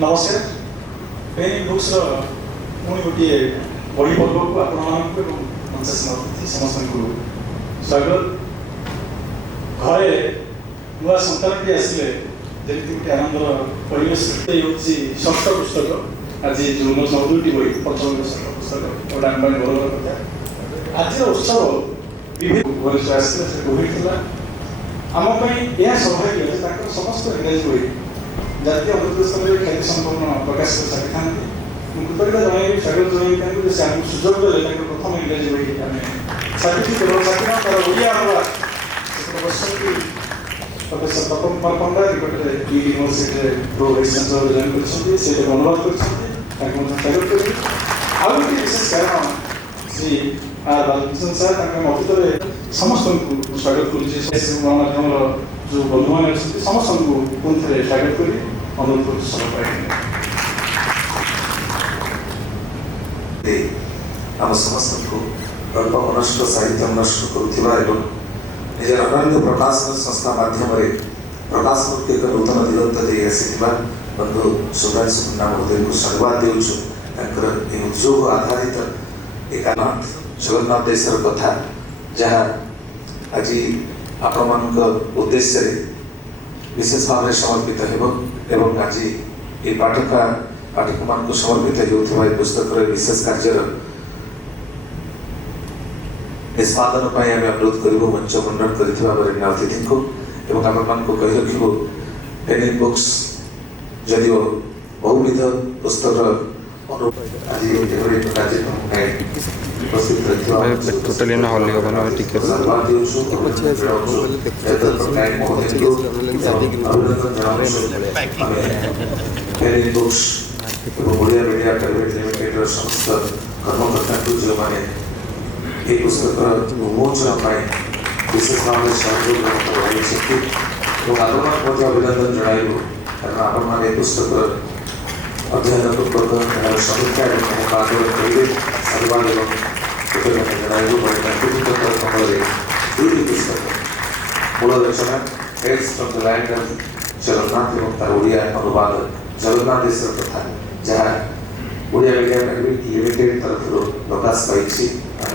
नमस्कार pen books पुणी गोटे बड़ी पर्व को आपण समस्त को स्वागत घरे नुआ संतान आसिले जमी गोटे आनंदर परिवेश षष्ठ पुस्तक आज जो 14टी बही प्रथम पुस्तक गोटे आम गौरव कथा आज उत्सव विभिन्न भुवनेश्वर आसला आमपाई यह सौभाग्य समस्त इंग्राजी बही जातीय अमृत स्तर में ख्याति संपन्न प्रकाश कर सकते हैं कृतज्ञता जन स्वागत जन सुजोग देते प्रथम इंग्राजी बही आम साथी केवल साथी तार ओडिया अनुवाद प्रोफेसर तपन कुमार पंडा निकटରେ university pro vice chancellor join कर अनुवाद कर आउ गोटे विशेष कारण श्री आर बालकृष्ण सार अतीत समस्त को स्वागत कर जो बंधु मैंने समस्त को पुनः थे स्वागत कर अनुरोध आम समस्त को गल्प मनस्क साहित्य मनस्क करुवा निजर अनन्य प्रकाशन संस्था माध्यम प्रकाशन एक नूतन दिगंत दे आसिथिबा बंधु सुभाष मुन्ना महोदय को धन्यवाद देउछु उद्योग आधारित एक जगन्नाथ देशर कथा जहाँ आज आपण उद्देश्य विशेष भाव में समर्पित एवं आज ये पाठक मान समर्पित होता पुस्तक विशेष कार्य निष्पादन आम अनुरोध करूँ मंच मंडन कर अतिथि को आपण को कही रखू पेन बुक्स जदिव बहुविध पुस्तक टोटली ना हल्ली होगा ना ticket Odia media private limited समस्त कर्मकर्ता जो मैंने ये पुस्तक उन्मोचन विशेष भाव में सहयोग अभिनंदन जन कारण आपण पुस्तक अध्ययन पूर्वक समीक्षा करेंगे धन्यवाद पुस्तक मूल रचना heads from the land of Jagannath और तार ओडिया अनुवाद जगन्नाथ देशर कथा जहाँ ओडिया मीडिया प्राइवेट लिमिटेड तरफ प्रकाश पाई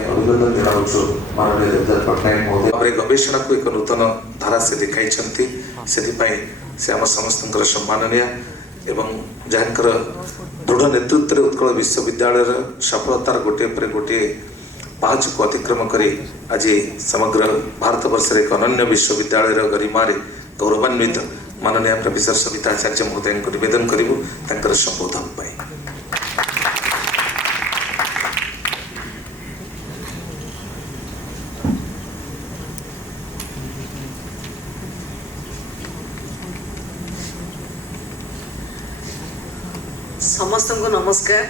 अभिनंदन जनावु माननीय देवदत्त पट्टनायक महोदय गवेषणा को एक नूतन धारा से दिखाई से आम समस्त सम्माननीय एवं जहाँकर दृढ़ नेतृत्व उत्कल विश्वविद्यालय सफलतार गोटे पर गोटे पाँच को अतिक्रम कर आज समग्र भारत वर्ष एक अनन्य विश्वविद्यालय गरिमारे गौरवान्वित माननीय प्रोफेसर सविता आचार्य महोदय को निवेदन करूँ संबोधन पाई। समस्त को नमस्कार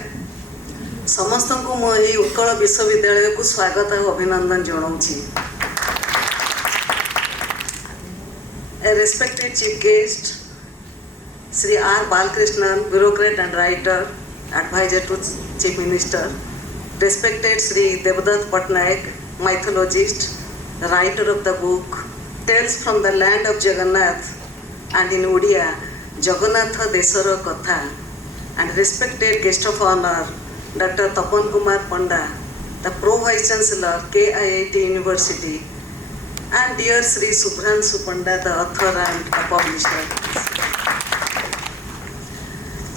समस्त को मुझे उत्कल विश्वविद्यालय को स्वागत और अभिनंदन जनाऊँगी। Respected chief guest Shri R Balakrishnan bureaucrat and writer adviser to chief minister, respected Shri Devdutt Pattanaik mythologist, writer of the book Tales from the Land of Jagannatha and in Odia Jagannatha Desara Katha, and respected guest of honor Dr. Tapan Kumar Panda, the Pro Vice Chancellor KIIT University, and dear Sri Subhranshu Panda, the author and the publisher.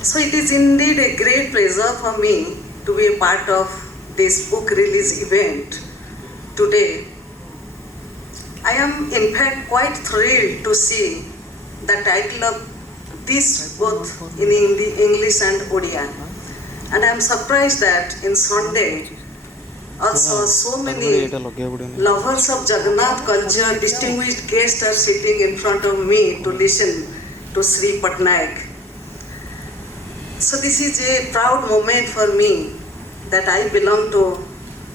So it is indeed a great pleasure for me to be a part of this book release event today. I am in fact quite thrilled to see the title of this both in English and Odia, and I am surprised that in Sunday also so many lovers of Jagannath culture, distinguished guests are sitting in front of me to listen to Sri Pattanaik. So this is a proud moment for me that I belong to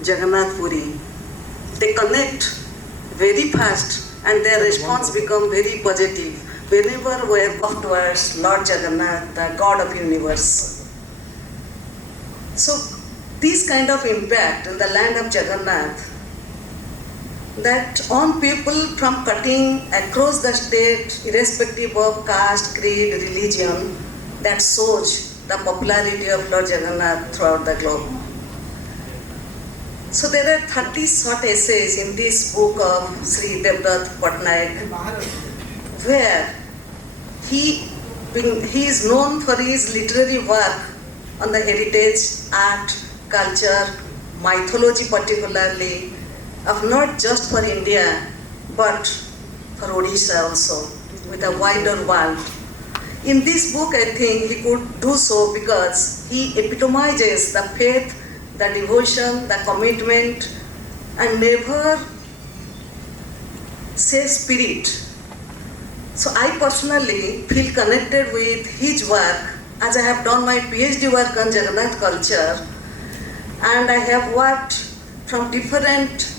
Jagannath Puri. They connect very fast and their response become very positive whenever we are off towards Lord Jagannath, the God of universe. So this kind of impact in the land of Jagannath, that on people from cutting across the state, irrespective of caste, creed, religion, that shows the popularity of Lord Jagannath throughout the globe. So there are 30 short essays in this book of Sri Devdutt Pattanaik, where he is known for his literary work on the heritage, art, culture, mythology particularly, of not just for India, but for Odisha also, with a wider world. In this book, I think he could do so because he epitomizes the faith, the devotion, the commitment, and never say spirit. So I personally feel connected with his work as I have done my PhD work on Jagannath culture, and I have worked from different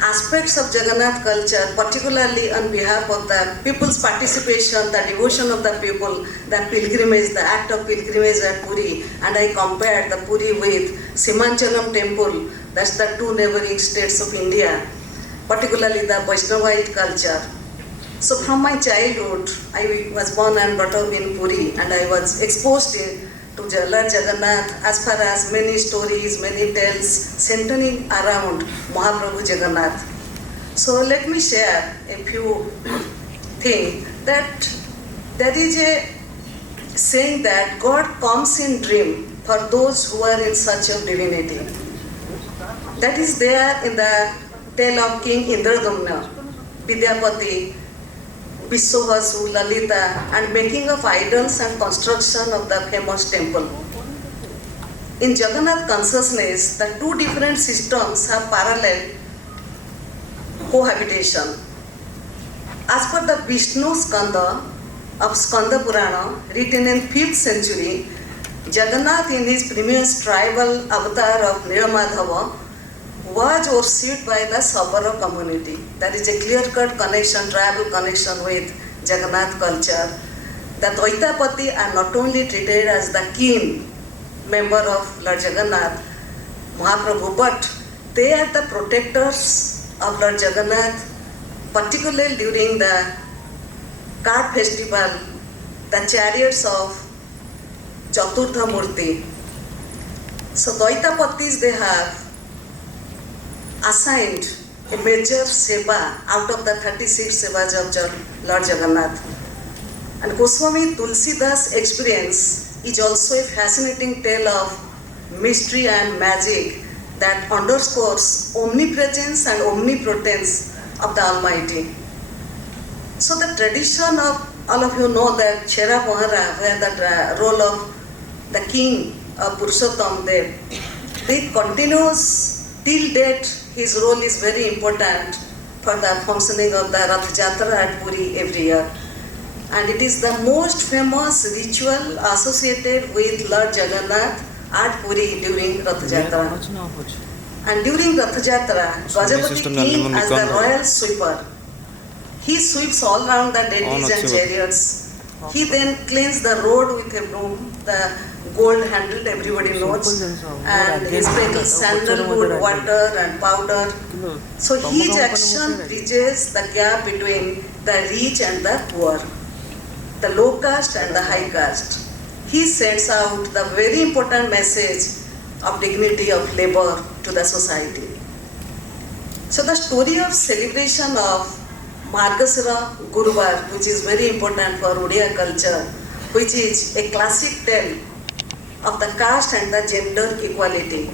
aspects of Jagannath culture, particularly on behalf of the people's participation, the devotion of the people, the pilgrimage, the act of pilgrimage at Puri, and I compared the Puri with Simanchalam temple, that's the two neighboring states of India, particularly the Vaishnavite culture. So from my childhood, I was born and brought up in Puri, and I was exposed to Lord Jagannath as far as many stories, many tales centering around Mahaprabhu Jagannath. So let me share a few things that there is a saying that God comes in dream for those who are in search of divinity. That is there in the tale of King Indradumna, Vidyapati, Vishwavasu, Lalita, and making of idols and construction of the famous temple. In Jagannath consciousness, the two different systems have parallel cohabitation. As per the Vishnu Skanda of Skanda Purana, written in 5th century, Jagannath in his previous tribal avatar of Niramadhava was worshipped by the Sabara community. There is a clear-cut connection, tribal connection with Jagannath culture. The Dvaitapati are not only treated as the kin member of Lord Jagannath, Mahaprabhu, but they are the protectors of Lord Jagannath, particularly during the cart festival, the chariots of Chaturtha Murti. So Dvaitapatis, they have assigned a major seva out of the 36 sevas of Lord Jagannath. And Goswami Tulsidas' experience is also a fascinating tale of mystery and magic that underscores omnipresence and omnipotence of the Almighty. So the tradition of, all of you know that Chera Pohara, where the role of the king of Purushottam Dev, it continues till date. His role is very important for the functioning of the Rath Jatra at Puri every year. And it is the most famous ritual associated with Lord Jagannath at Puri during Rath Jatra. And during Rath Jatra, Gajapati king as the royal sweeper, he sweeps all around the deities and chariots. He then cleans the road with a broom, the gold handled, everybody knows, and he sprinkles sandalwood, water and powder. So his action bridges the gap between the rich and the poor, the low caste and the high caste. He sends out the very important message of dignity of labor to the society. So the story of celebration of Margasira Guruvar, which is very important for Odia culture, which is a classic tale of the caste and the gender equality.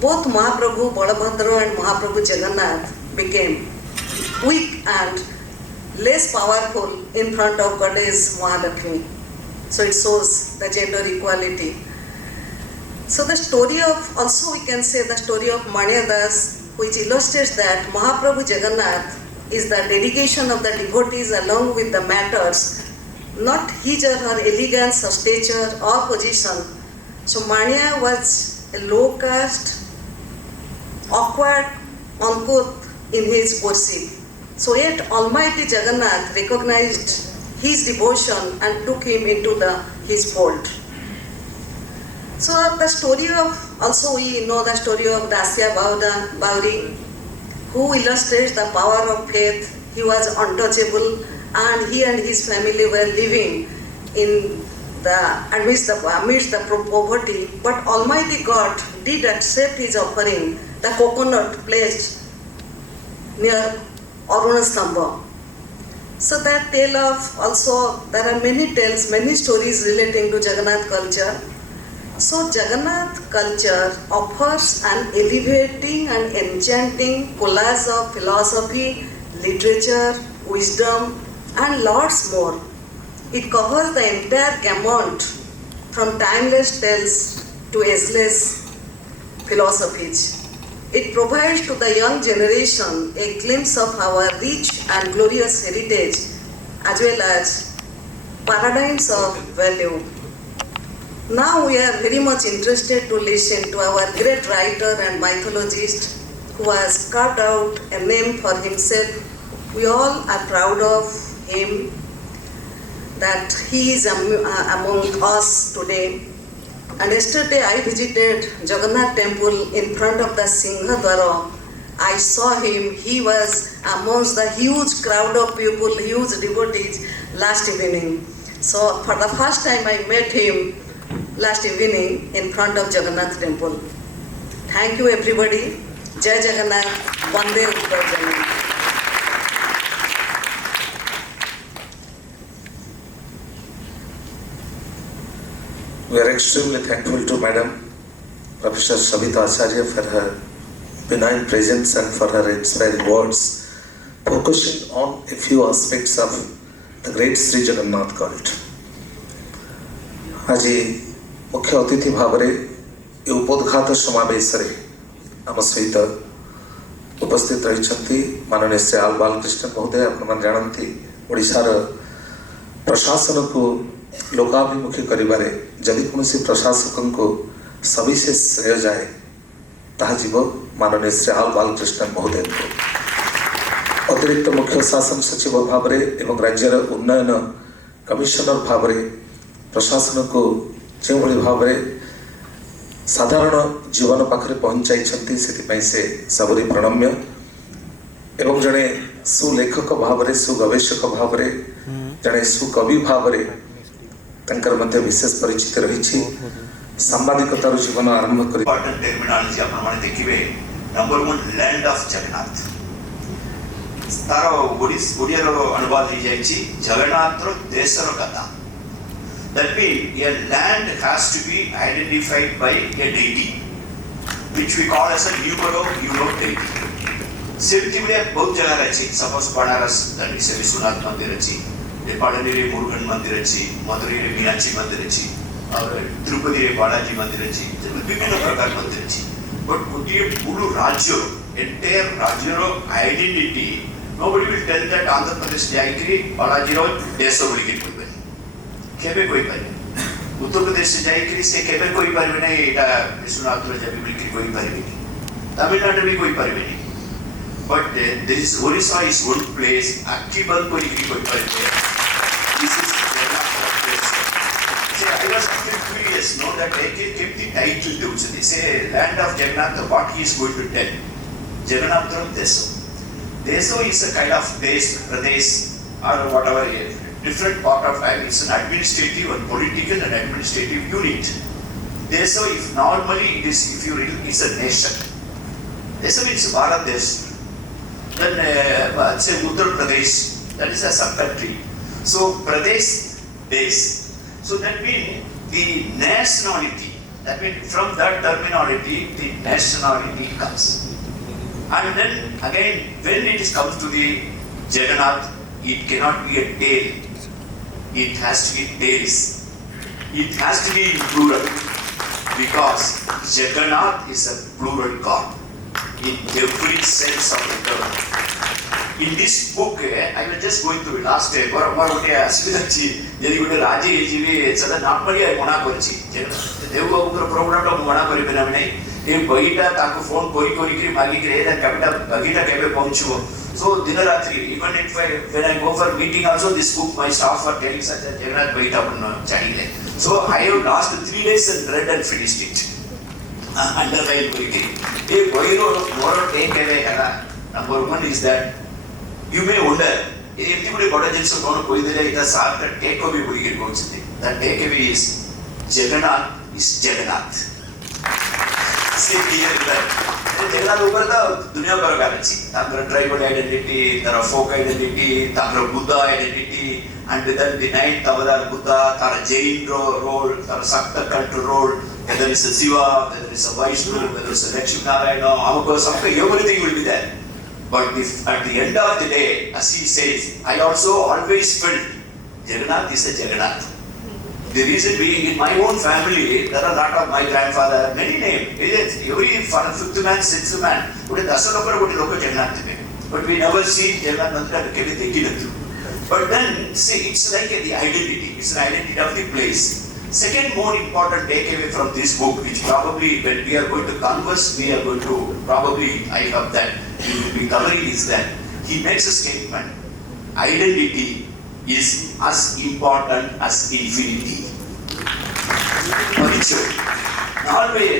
Both Mahaprabhu Balabhadra and Mahaprabhu Jagannath became weak and less powerful in front of Goddess Mahalakshmi. So it shows the gender equality. So the story of, also we can say the story of Manyadas, which illustrates that Mahaprabhu Jagannath is the dedication of the devotees along with the matters, not his or her elegance or stature or position. So Manya was a low caste, awkward, uncouth in his worship. So yet Almighty Jagannath recognized his devotion and took him into his fold. So the story of, also we know the story of Dasya Bauri, who illustrates the power of faith. He was untouchable and he and his family were living in amidst the poverty, but Almighty God did accept his offering, the coconut placed near Arunastamba. So that tale of also, there are many tales, many stories relating to Jagannath culture. So Jagannath culture offers an elevating and enchanting collage of philosophy, literature, wisdom, and lots more. It covers the entire gamut from timeless tales to ageless philosophies. It provides to the young generation a glimpse of our rich and glorious heritage as well as paradigms of value. Now we are very much interested to listen to our great writer and mythologist who has carved out a name for himself. We all are proud of him, that he is among us today. And yesterday I visited Jagannath temple in front of the Singhadwara. I saw him, he was amongst the huge crowd of people, huge devotees last evening. So for the first time I met him last evening in front of Jagannath temple. Thank you everybody. Jai Jagannath, Vande Uttar. We are extremely thankful to Madam Professor Savita Acharya for her benign presence and for her inspiring words, focusing on a few aspects of the great Sri Jagannath cult. आज मुख्य अतिथि भाव में उपोदघात समावेश आम सहित उपस्थित रही माननीय श्री आल बालकृष्ण महोदय। आपने जानती ओडिशार प्रशासन को लोकाभिमुखी करिबारे जदि कौन प्रशासक को सविशेष श्रेय जाए ताहा जीव माननीय श्री आल बालकृष्ण महोदय को। अतिरिक्त मुख्य शासन सचिव भाव एवं राज्यर उन्नयन कमिशनर भाव प्रशासन को जो भाव साधारण जीवन पाखे पहुंचाई से सबरी प्रणम्य एवं जड़े सुलेखक भाव सुगवेषक भाव जड़े सुकवि भाव विशेष परिचित रही सांबादिकतार जीवन आरंभ कर टर्मिनोलॉजी आपण देखिए नंबर 1 लैंड ऑफ जगन्नाथ तार ओडिया अनुवाद हो जाई जगन्नाथ देशर कथा। That means a land has to be identified by a deity, which we call as a numero uno deity. सेमती बड़े बहुत जगह रही सपोज बनारस दानी से विश्वनाथ मंदिर अच्छी, नेपाली रे मुरुगन मंदिर अच्छी, मदुरै रे मीनाक्षी मंदिर अच्छी, और तिरुपति रे बालाजी मंदिर अच्छी, विभिन्न प्रकार मंदिर अच्छी। But गोटे पूर्ण राज्य, entire राज्य रो identity, nobody will tell that Andhra Pradesh जाइकरी Balaji रो देश बोली के कोई बनी, केबे कोई बनी। उत्तर प्रदेश से जाइकरी से केबे कोई बनी नहीं, इटा विश्वनाथ रो जब बोली के कोई बनी नहीं, तमिलनाडु में कोई बनी नहीं। But this Orissa is one place, Akibal कोई कोई बनी नहीं। This is Jagannath. I was actually curious, know that they kept the title to it. They say land of Jagannatha, what he is going to tell. Jagannatha Deso. Deso is a kind of place, pradesh, or whatever, different part of it. It's an administrative and political and administrative unit. Deso, if normally it is, if you read, it's a nation. Deso means Bharat Desh. Then say Uttar Pradesh, that is a sub-country. So Pradesh, Desh. So that means the nationality, that means from that terminology, the nationality comes. And then again, when it comes to the Jagannath, it cannot be a tale. It has to be tales. It has to be in plural. Because Jagannath is a plural God in every sense of the term. In this book, I was just going through it last day. But what I asked is, यदि कोई राजी है सदा normally है मना करची देवबाबू का programme तो मना करी बिना नहीं ये बगीटा ताको फोन कोई की मागी के रे कैपिटल बगीटा केबे पहुंचो so दिन रात्रि even if when I go for meeting also this book my staff are telling such a Jagannath बगीटा पढ़ना चाहिए so I have last 3 days and read and finished it underline करके ये बगीरो मोर टेक है ना number 1 is that you may wonder ଏମିତି ଗୋଟେ ବଡ଼ ଜିନିଷ କ'ଣ କହିଦେଲେ ଏଇଟା ସାର୍ଟା ଟେକ୍ ଅୱେ ବୋଲିକି କହୁଛନ୍ତି। The take away is Jagannath is Jagannath. ସେ ଜଗନ୍ନାଥ ଉପରେ ତ ଦୁନିଆ ପ୍ରକାର ଅଛି। ତାଙ୍କର ଟ୍ରାଇବାଲ ଆଇଡେଣ୍ଟିଟି, ତାର ଫୋକ୍ ଆଇଡେଣ୍ଟିଟି, ତାଙ୍କର Buddha identity, and then the ninth Avatar Buddha, ତାର ଜୈନର ରୋଲ୍, ତାର ଶାକ୍ତ cult role, whether it's a Shiva, whether it's a Vaishnu, whether it's a Lakshmi Narayana, everything will be there. But if at the end of the day, as he says, I also always felt Jagannath is a Jagannatha. The reason being, in my own family, there are a lot of my grandfather, many names. Every fifth man, sixth man, but Jagannath. But we never see Jagannath Mantra. But then, see, it's like the identity. It's an identity of the place. Second more important takeaway from this book, which probably when we are going to converse, we are going to probably, I hope that we will be covering, is that he makes a statement. Identity is as important as infinity.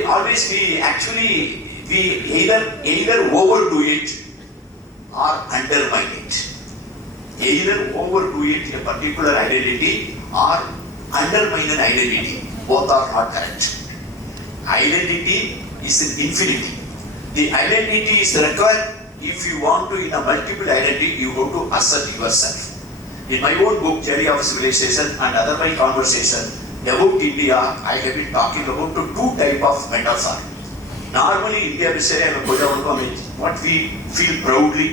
Always we either overdo it or undermine it. Either overdo it in a particular identity or undermine an identity. Both are not correct. Identity is an infinity. The identity is required if you want to, in a multiple identity, you go to assert yourself. In my own book, Theory of Civilization, and other my conversation about India, I have been talking about two types of metaphor. Normally, India, what we feel proudly,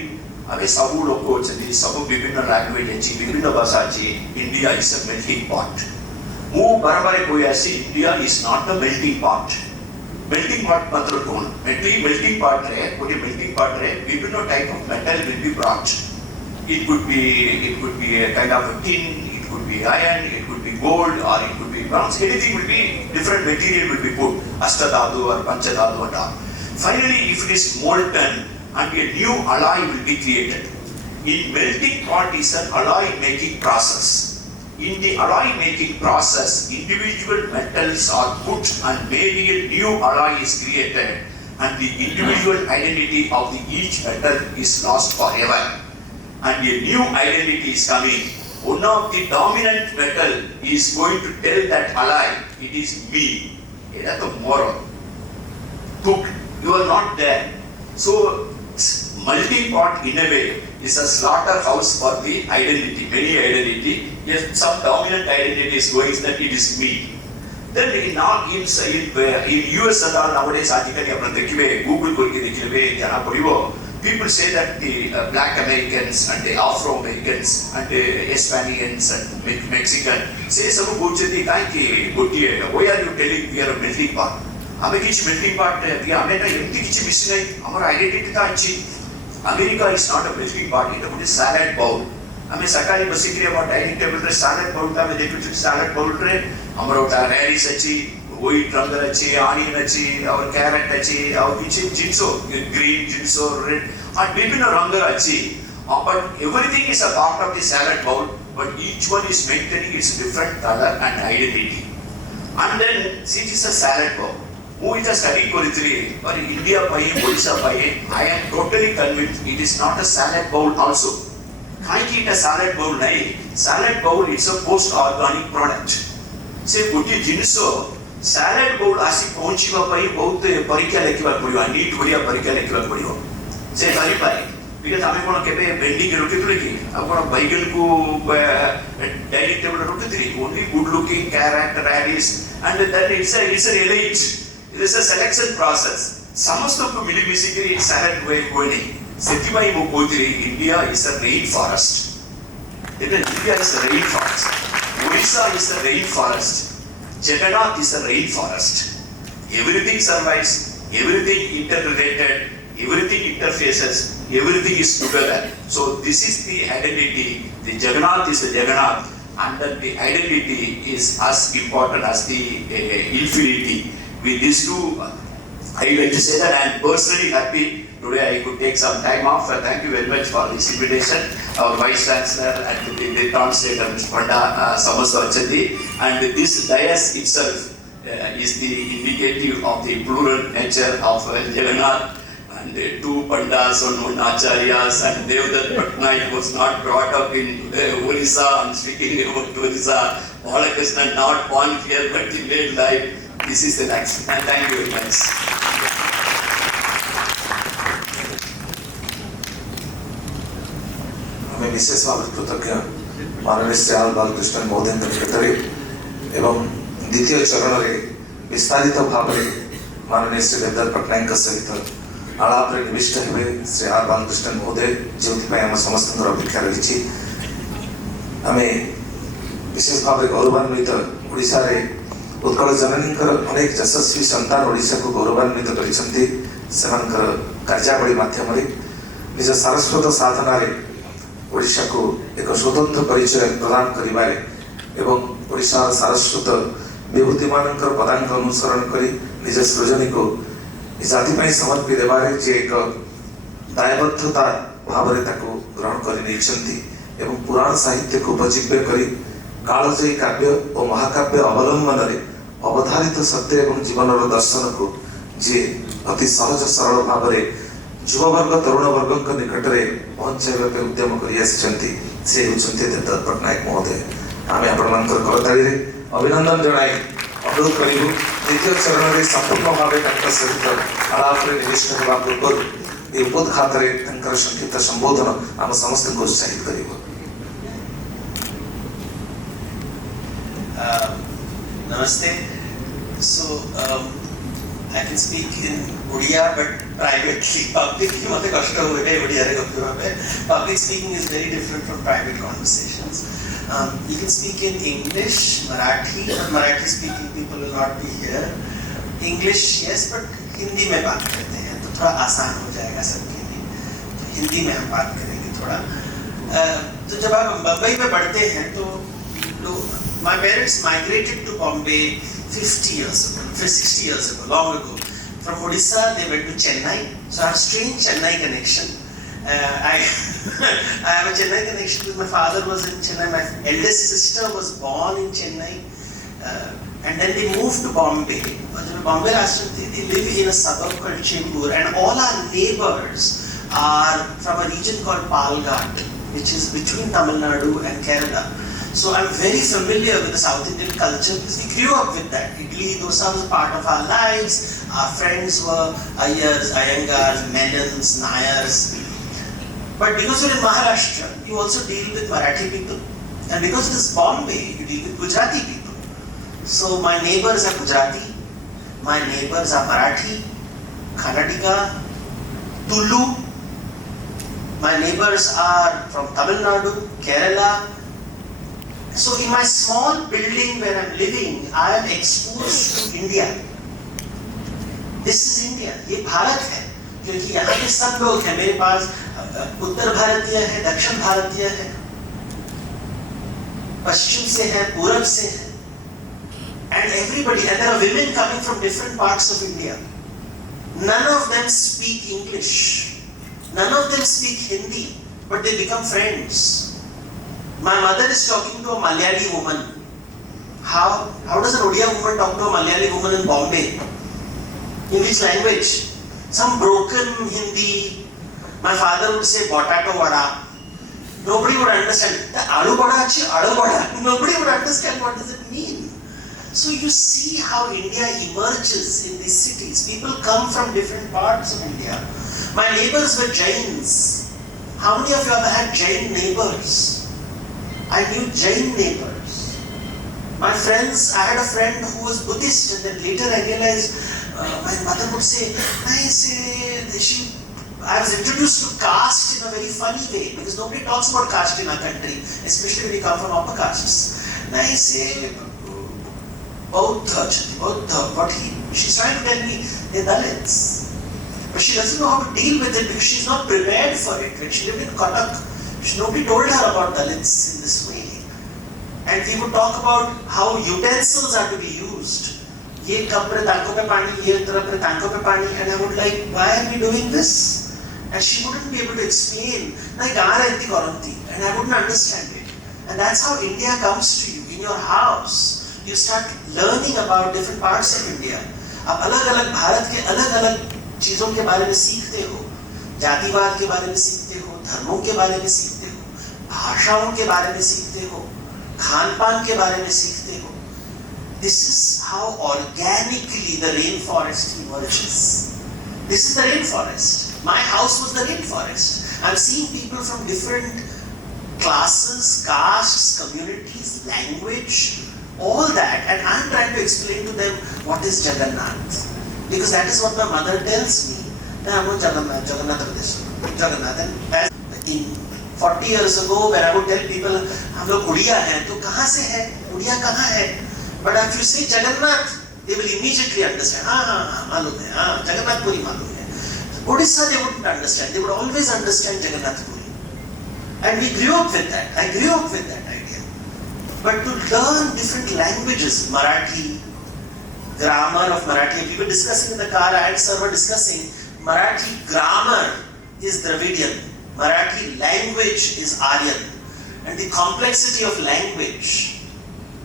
अबे सबू लोग को चली सबू विभिन्न language अच्छी विभिन्न भाषा अच्छी India is a melting pot वो बराबर कोई ऐसी India is not a melting pot मतलब कौन मेल्टिंग पॉट रहे कोई मेल्टिंग पॉट रहे विभिन्न type of metal will be brought it could be a kind of a tin, it could be iron, it could be gold, or it could be bronze. Anything will be different material will be put ashtadhatu or panchadhatu and all. Finally, if it is molten and a new alloy will be created. In melting pot is an alloy making process. In the alloy making process, individual metals are put and maybe a new alloy is created and the individual identity of the each metal is lost forever. And a new identity is coming. One of the dominant metal is going to tell that alloy, it is me. That's a moral. You are not there. So, melting pot in a way is a slaughterhouse for the identity, many identity. If some dominant identity is going that it is me. Then in US and all nowadays Google people say that the black Americans and the Afro-Americans and the Hispanians and Mexican say why are you telling we are a melting pot? हमें किसी melting pot हमें ना यंती किसी missing नहीं हमारा identity था अच्छी America is not a melting pot it is a salad bowl हमें सकाली बसी के लिए about dining table रे salad bowl था मैं देखूँ salad bowl रे हमारा उटा radish अच्छी wheat रंगर अच्छी onion अच्छी और carrot अच्छी और किसी जिंसो green जिंसो red और विभिन्न रंगर अच्छी but everything is a part of the salad bowl but each one is maintaining its different color and identity and then since it's a salad bowl who is a study Koritri or India pai, Odisha pai, I am totally convinced it is not a salad bowl also. Kaiki it a salad bowl nahi. Salad bowl is a post-organic product. Se gotiye jinso salad bowl asi pahunchiba pai bahut parikya lekhiba padibo. Neat badiya parikya lekhiba padibo. Se kari pai. Because ame kono kebe vending ke rokithile ki apna baigan ku dining table rokithile only good looking carrot radish and then it's an elite. It is a selection process. Samasthappu milimisikiri salad way going. Sethibai mo kothiri India is a rainforest. India is a rainforest. Odisha is a rainforest. Jagannatha is a rainforest. Everything survives. Everything interrelated. Everything interfaces. Everything is together. So this is the identity. The Jagannatha is the Jagannatha, and then the identity is as important as the infinity. With these two, I would like to say that I am personally happy today I could take some time off. Thank you very much for this invitation. Our Vice Chancellor and the Translator, Mr. Panda Samaswachandi. And this dais itself is the indicative of the plural nature of Jagannath. And and two Pandas or known Acharyas, and Devdutt Pattanaik was not brought up in Orissa. I'm speaking about Orissa. Balakrishna not born here but in late life. This is the next. And thank you very much. ଆମେ ବିଶେଷ ଭାବରେ କୃତଜ୍ଞ ମାନନୀୟ ଶ୍ରୀ ଆର୍ ବାଲକୃଷ୍ଣ ମହୋଦୟଙ୍କ ନିକଟରେ ଏବଂ ଦ୍ୱିତୀୟ ଚରଣରେ ବିସ୍ତାରିତ ଭାବରେ ମାନନୀୟ ଶ୍ରୀ ଦେବଦତ୍ତ ପଟ୍ଟନାୟକଙ୍କ ସହିତ ଆଳାପରେ ନିବିଷ୍ଟ ହେବେ ଶ୍ରୀ ଆର୍ ବାଲକୃଷ୍ଣ ମହୋଦୟ, ଯେଉଁଥିପାଇଁ ଆମ ସମସ୍ତଙ୍କର ଅପେକ୍ଷା ରହିଛି। ଆମେ ବିଶେଷ ଭାବରେ ଗୌରବାନ୍ୱିତ ଓଡ଼ିଶାରେ ଉତ୍କଳ ଜନନୀଙ୍କର ଅନେକ ଯଶସ୍ୱୀ ସନ୍ତାନ ଓଡ଼ିଶାକୁ ଗୌରବାନ୍ୱିତ କରିଛନ୍ତି ସେମାନଙ୍କର କାର୍ଯ୍ୟାବଳୀ ମାଧ୍ୟମରେ। ନିଜ ସାରସ୍ୱତ ସାଧନାରେ ଓଡ଼ିଶାକୁ ଏକ ସ୍ୱତନ୍ତ୍ର ପରିଚୟ ପ୍ରଦାନ କରିବାରେ ଏବଂ ଓଡ଼ିଶାର ସାରସ୍ୱତ ବିଭୂତିମାନଙ୍କର ପଦାଙ୍କ ଅନୁସରଣ କରି ନିଜ ସୃଜନୀକୁ ଜାତି ପାଇଁ ସମର୍ପି ଦେବାରେ ଯେ ଏକ ଦାୟବଦ୍ଧତା ଭାବରେ ତାକୁ ଗ୍ରହଣ କରି ନେଇଛନ୍ତି ଏବଂ ପୁରାଣ ସାହିତ୍ୟକୁ ଉପଜୀବ୍ୟ କରି କାଳଜୟୀ କାବ୍ୟ ଓ ମହାକାବ୍ୟ ଅବଲମ୍ବନରେ ଅବଧାରିତ ସତ୍ୟ ଏବଂ ଜୀବନର ଦର୍ଶନକୁ ଯିଏ ଅତି ସହଜ ସରଳ ଭାବରେ ଯୁବବର୍ଗ ତରୁଣବର୍ଗଙ୍କ ନିକଟରେ ପହଞ୍ଚାଇବା ପାଇଁ ଉଦ୍ୟମ କରି ଆସିଛନ୍ତି, ସେ ହେଉଛନ୍ତି ଦେବଦତ୍ତ ପଟ୍ଟନାୟକ ମହୋଦୟ। ଆମେ ଆପଣମାନଙ୍କର କରତାଳିରେ ଅଭିନନ୍ଦନ ଜଣାଇ ଅନୁରୋଧ କରିବୁ ଦ୍ୱିତୀୟ ଚରଣରେ ସମ୍ପୂର୍ଣ୍ଣ ଭାବେ ତାଙ୍କ ସହିତ ଆଳାପରେ ନିବିଷ୍ଟ ହେବା ପୂର୍ବରୁ ଏହି ଉପୋଦ୍ଘାତରେ ତାଙ୍କର ସଂକ୍ଷିପ୍ତ ସମ୍ବୋଧନ ଆମ ସମସ୍ତଙ୍କୁ ଉତ୍ସାହିତ କରିବ। Namaste. So I can speak in Odia, but privately. Publicly, mate kashta hue Odia re gappa habe. Public speaking is very different from private conversations. You can speak in English, Marathi, but Marathi speaking people will not be here. English, yes, but Hindi में बात करते हैं तो थोड़ा आसान हो जाएगा सबके लिए। तो हिंदी में हम बात करेंगे थोड़ा। तो जब आप मुंबई में पढ़ते हैं तो my parents migrated to Bombay 50 years ago, 60 years ago, long ago. From Odisha, they went to Chennai. So I have a strange Chennai connection. I have a Chennai connection because my father was in Chennai. My eldest sister was born in Chennai. And then they moved to Bombay. Bombay they live in a suburb called Chembur. And all our neighbors are from a region called Palghat, which is between Tamil Nadu and Kerala. So I'm very familiar with the South Indian culture because we grew up with that. Idli, dosa was part of our lives. Our friends were Ayers, Iyengars, Menons, Nayars. But because we're in Maharashtra, you also deal with Marathi people. And because it is Bombay, you deal with Gujarati people. So my neighbors are Gujarati, my neighbors are Marathi, Kannadiga, Tulu. My neighbors are from Tamil Nadu, Kerala. So in my small building where I'm living, I am exposed to India. This is India. ये भारत है, क्योंकि यहाँ के सब लोग हैं। मेरे पास उत्तर भारतीय है, दक्षिण भारतीय है, पश्चिम से है, पूरब से है, and everybody. And there are women coming from different parts of India. None of them speak English. None of them speak Hindi, but they become friends. My mother is talking to a Malayali woman. How does an Odia woman talk to a Malayali woman in Bombay? In which language? Some broken Hindi. My father would say potato vada. Nobody would understand. Alu vada, alu vada. Nobody would understand what does it mean. So you see how India emerges in these cities. People come from different parts of India. My neighbors were Jains. How many of you ever had Jain neighbors? I knew Jain neighbors. My friends, I had a friend who was Buddhist, and then later I realized my mother would say, I was introduced to caste in a very funny way because nobody talks about caste in our country, especially when you come from upper castes. And I say, Buddha, she's trying to tell me they're Dalits. But she doesn't know how to deal with it because she's not prepared for it. When she lived in Cuttack, nobody told her about Dalits in this way. And we would talk about how utensils are to be used. And I would like, why are we doing this? And she wouldn't be able to explain. And I wouldn't understand it. And that's how India comes to you. In your house, you start learning about different parts of India. अब अलग-अलग भारत के अलग-अलग चीजों के बारे में सीखते हो, जातिवाद के बारे में सीखते हो, धर्मों के बारे में सीखते हो, भाषाओं के बारे में सीखते हो, खान-पान के बारे में सीखते हो. This is how organically the rainforest emerges. This is the rainforest. My house was the rainforest. I'm seeing people from different classes, castes, communities, language, all that, and I'm trying to explain to them what is Jagannatha. Because that is what my mother tells me. I'm not Jagannatha. And in 40 years ago, when I would tell people, हम लोग उड़िया हैं, तो कहाँ से है? उड़िया कहाँ है? But if you say Jagannath, they will immediately understand. हाँ, मालूम है. हाँ, Jagannath Puri मालूम है. Odisha, they wouldn't understand. They would always understand Jagannath Puri. And we grew up with that. I grew up with that idea. But to learn different languages, Marathi, grammar of Marathi, we were discussing in the car, I and sir were discussing, Marathi grammar is Dravidian, Marathi language is Aryan, and the complexity of language.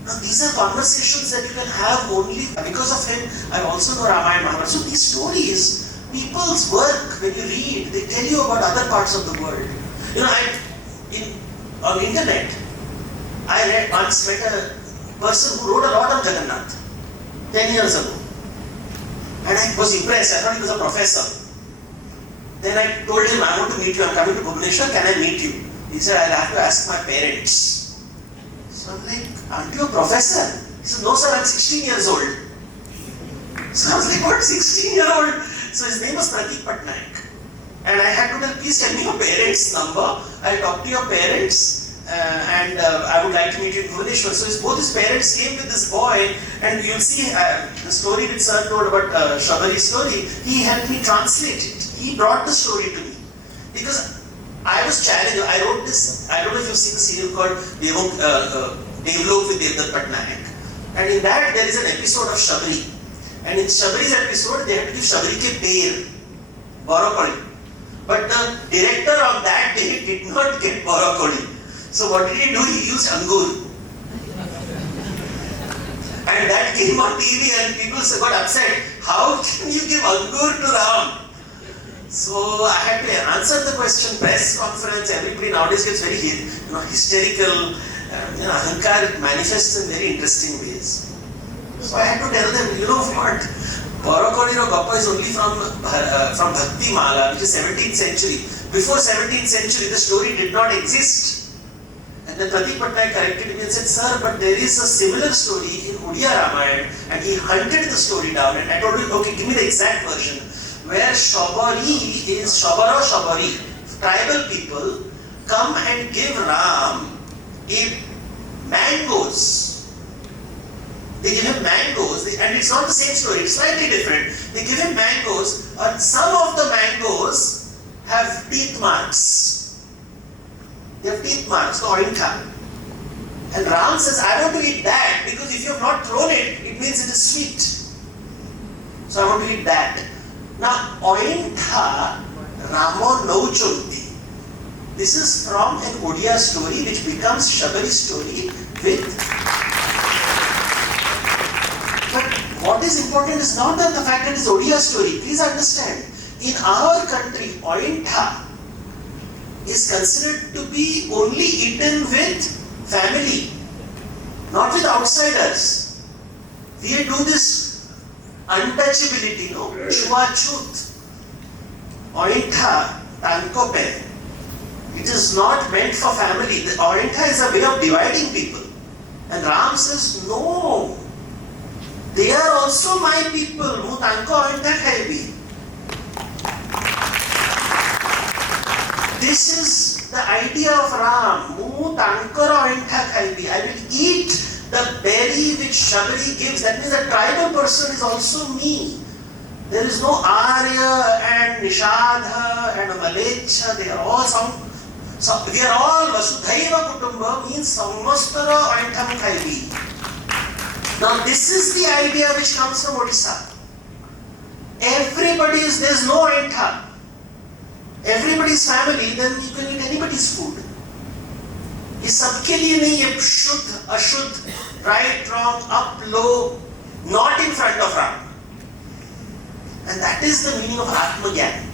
Now these are conversations that you can have only because of him. I also know Ramayana, Mahabharata. So these stories, people's work, when you read, they tell you about other parts of the world. You know, on the internet, I once met a person who wrote a lot on Jagannatha 10 years ago. And I was impressed. I thought he was a professor. Then I told him, I want to meet you. I'm coming to Bhubaneswar. Can I meet you? He said, I'll have to ask my parents. So I'm like, aren't you a professor? He said, no sir, I'm 16 years old. So I was like, what, 16-year-old? So his name was Pattanaik. And I had to tell, please tell me your parents' number. I'll talk to your parents. And I would like to meet you in Bhubaneswar. So both his parents came with this boy, and you'll see the story which sir told about Shabari's story. He helped me translate it. He brought the story to me because I was challenged. I wrote this. I don't know if you've seen the serial called Devdutt with Devdutt Pattanaik, and in that there is an episode of Shabari. And in Shabari's episode, they had to give Shabari ke pear, borokoli. But the director on that day did not get borokoli. So what did he do? He used angur. And that came on TV and people got upset. How can you give angur to Ram? So I had to answer the question, press conference, everybody nowadays gets very hysterical. Ahankar manifests in very interesting ways. So I had to tell them, you know what? Borokoli no Goppa is only from Bhakti Mala, which is 17th century. Before 17th century, the story did not exist. And then Pradeep Pattanaik corrected me and said, sir, but there is a similar story in Odia Ramayana, and he hunted the story down. And I told him, okay, give me the exact version. Where Shabari is Shabari, tribal people come and give Ram mangoes. They give him mangoes, and it's not the same story, it's slightly different. They give him mangoes, and some of the mangoes have teeth marks. They have teeth marks, the oinka. And Ram says, I want to eat that because if you have not thrown it, it means it is sweet. So I want to eat that. Now, oinka Ramo Nauchunti. This is from an Odia story which becomes Shabari story with. But what is important is not that the fact that it's Odia story. Please understand, in our country, ointa is considered to be only eaten with family, not with outsiders. We do this untouchability, no? Chua-chut. Ointa, tankope. It is not meant for family. The ointa is a way of dividing people. And Ram says, no. They are also my people. Mu tanko ointa khaibi. This is the idea of Ram. Mu tankara ointa khaibi. I will eat the berry which Shabari gives. That means a tribal person is also me. There is no Arya and Nishadha and Malecha. They are all some. So we are all Vasudhaiva Kutumba means Samastara ointam khaibi. Now this is the idea which comes from Odisha. Everybody is, there is no ointa. Everybody's family, then you can eat anybody's food. ये सबके लिए नहीं ये शुद्ध अशुद्ध right wrong up low not in front of Ram. And that is the meaning of Atmagyan.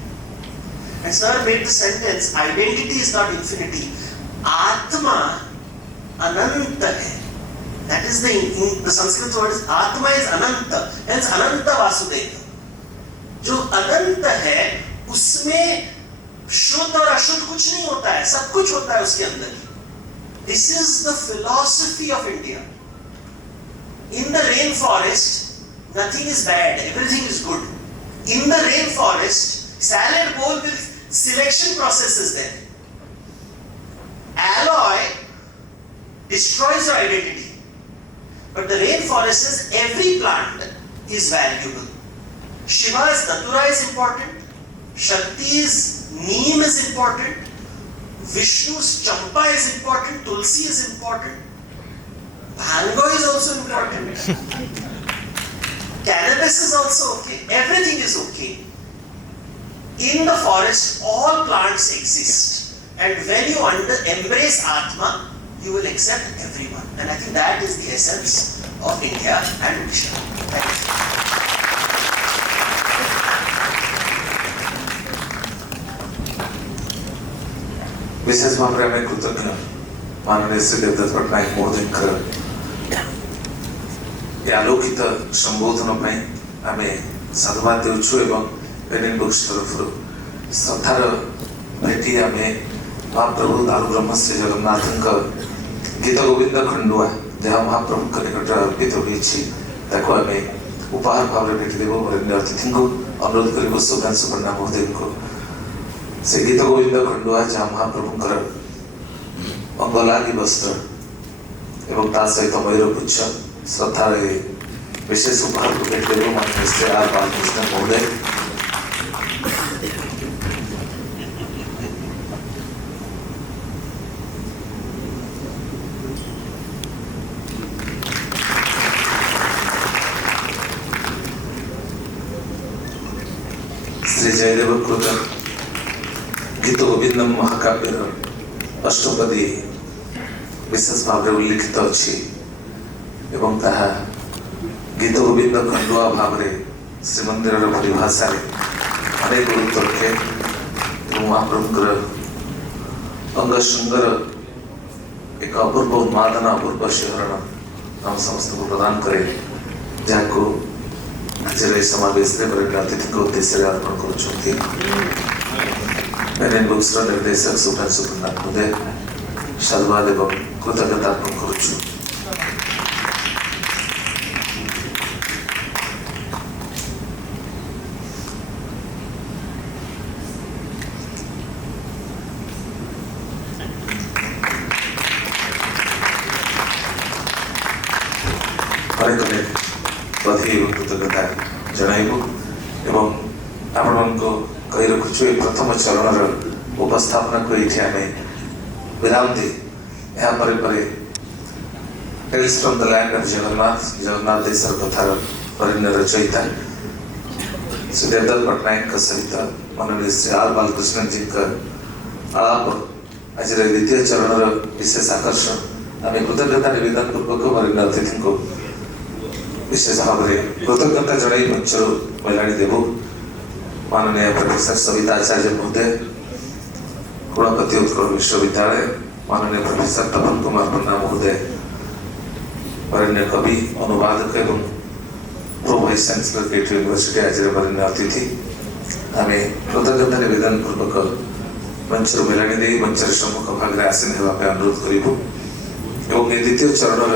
And sir made the sentence, identity is not infinity. Atma ananta hai. That is the Sanskrit word is Atma is ananta. Hence ananta vasudeva. जो अनंत है उसमें शुद्ध और अशुद्ध कुछ नहीं होता है, सब कुछ होता है उसके अंदर. This is the philosophy of India. In the rainforest, nothing is bad, everything is good. In the rainforest, salad bowl with selection process is there. Alloy destroys your identity. But the rainforest says every plant is valuable. Shiva's Datura is important. Shakti's Neem is important. Vishnu's Champa is important. Tulsi is important. Bhango is also important. Cannabis is also okay. Everything is okay. In the forest, all plants exist. And when you embrace Atma, you will accept everyone. And I think that is the essence of India and Odisha. Thank you. विशेष भाव में कृतज्ञ माननीय श्री देवदत्त पट्टनायक महोदय आलोकित संबोधन आम साधुवाद देउछु एवं पेनिन बुक्स तरफ श्रद्धार भेटी आम महाप्रभु दारु ब्रह्म श्री जगन्नाथ गीत गोविंद खंडुआ जहाँ महाप्रभु निकट अर्पित होती उपहार भाव में भेटी देव वरेण्य अतिथि को अनुरोध कर सुधांशु पण्डा महोदय को से गीत गोविंद खंडुआ जहाँ महाप्रभुंकर अंगलागी वस्त्र एवं ता सहित मयूरपुच्छ श्रद्धार विशेष उपहार को भेट देव माननीय श्री आर बालकृष्ण महोदय श्री जयदेव कृत गीत गोविंद महाकाव्य अष्टपदी विशेष भाव में उल्लिखित अच्छी एवं ताहा गीत गोविंद खंडुआ भाव में श्रीमंदिर परिभाषा अनेक गुरुत्व रखे महाप्रभुंकर अंग सुंदर एक अपूर्व उन्मादना अपूर्व शिहरण आम समस्त को प्रदान करे जहाँ को आज समावेश अतिथि को उद्देश्य अर्पण कर पेनिन बुक्स निर्देशक सुधांशु पण्डा महोदय साधुवाद एवं कृतज्ञता अर्पण करुछु। अनेक बधाई एवं कृतज्ञता जनाइबु एवं आपण को कही रखुछु प्रथम चरण उपस्थापना को ये आम विराम दे यहाँ परे tales from the land of Jagannath देशर कथार वरेण्य रचयिता श्री देवदत्त पट्टनायक सहित माननीय श्री आर बालकृष्ण जी आलाप आज द्वितीय चरण विशेष आकर्षण आम कृतज्ञता निवेदन पूर्वक वरेण्य अतिथि को विशेष भाव में कृतज्ञता जन मंचर महिला देव माननीय प्रोफेसर सविता आचार्य महोदय कुलपति उत्कल विश्वविद्यालय माननीय प्रोफेसर तपन कुमार पन्ना महोदय वरेण्य कवि अनुवादक एवं प्रो वाइस चांसलर गेट यूनिवर्सिटी आज वरेण्य अतिथि आम कृतज्ञता निवेदन पूर्वक मंचर महिला दे मंचर सम्मुख भाग में आसीन होगा अनुरोध करूँ द्वितीय चरण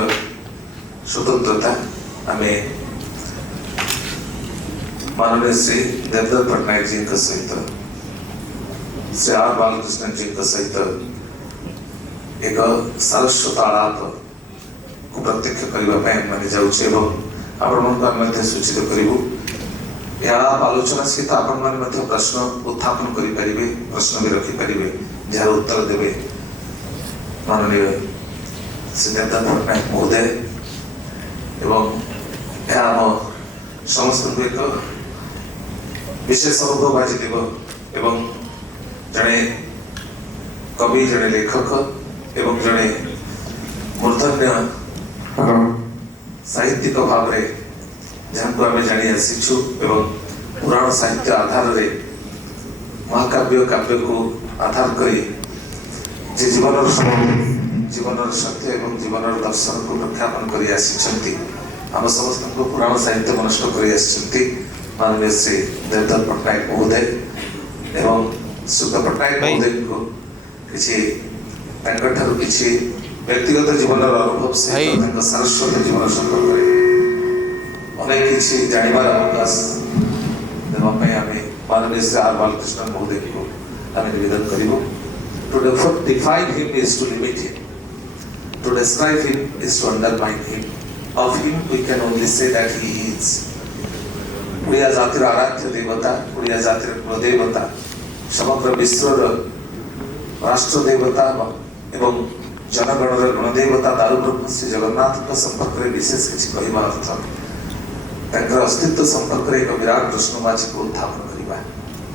स्वतंत्रता आम माननीय श्री देवदत्त पट्टनायक जी सहित श्री आर बालकृष्ण जी सहित एक सारस्वत आलाप को प्रत्यक्ष करने जाऊँ सूचित करूँ यह आलोचना सहित आपण प्रश्न उत्थापन करें प्रश्न भी रखिपारे जार उत्तर देवे माननीय श्री देवदत्त पट्टनायक महोदय एवं आम समस्त को एक विशेष अनुभव आज देव एवं जड़े कवि जड़े लेखक एवं जड़े मूर्धन्य साहित्यिक भाव में जहाँ को आम जानी आसीचु एवं पुराण साहित्य आधार रे महाकाव्य काव्य को आधार करी जे जीवन सत्य एवं जीवन दर्शन को प्रख्यापन कर आसी आम समस्त को पुराण साहित्य को नष्ट कर आसी माननीय श्री देवदत्त पट्टनायक महोदय एवं सुध पट्टनायक महोदय को किसी व्यक्तिगत जीवन अनुभव सहित सारस्वत जीवन संपर्क अनेक किसी जानवर अवकाश देवाई आम माननीय श्री आर बालकृष्ण महोदय को आम निवेदन करूँ. To define him is to limit him. To describe him is to undermine him. Of him we can only say that he is. Odia जातिर आराध्य देवता, उड़िया जातिर कुलदेवता, समग्र विश्वर राष्ट्र देवता एवं जनगणर गणदेवता दारुब्रह्म श्री जगन्नाथ का संपर्क में विशेष किसी कहवा अर्थ अस्तित्व संपर्क में एक विराट प्रश्नवाची को उत्थापन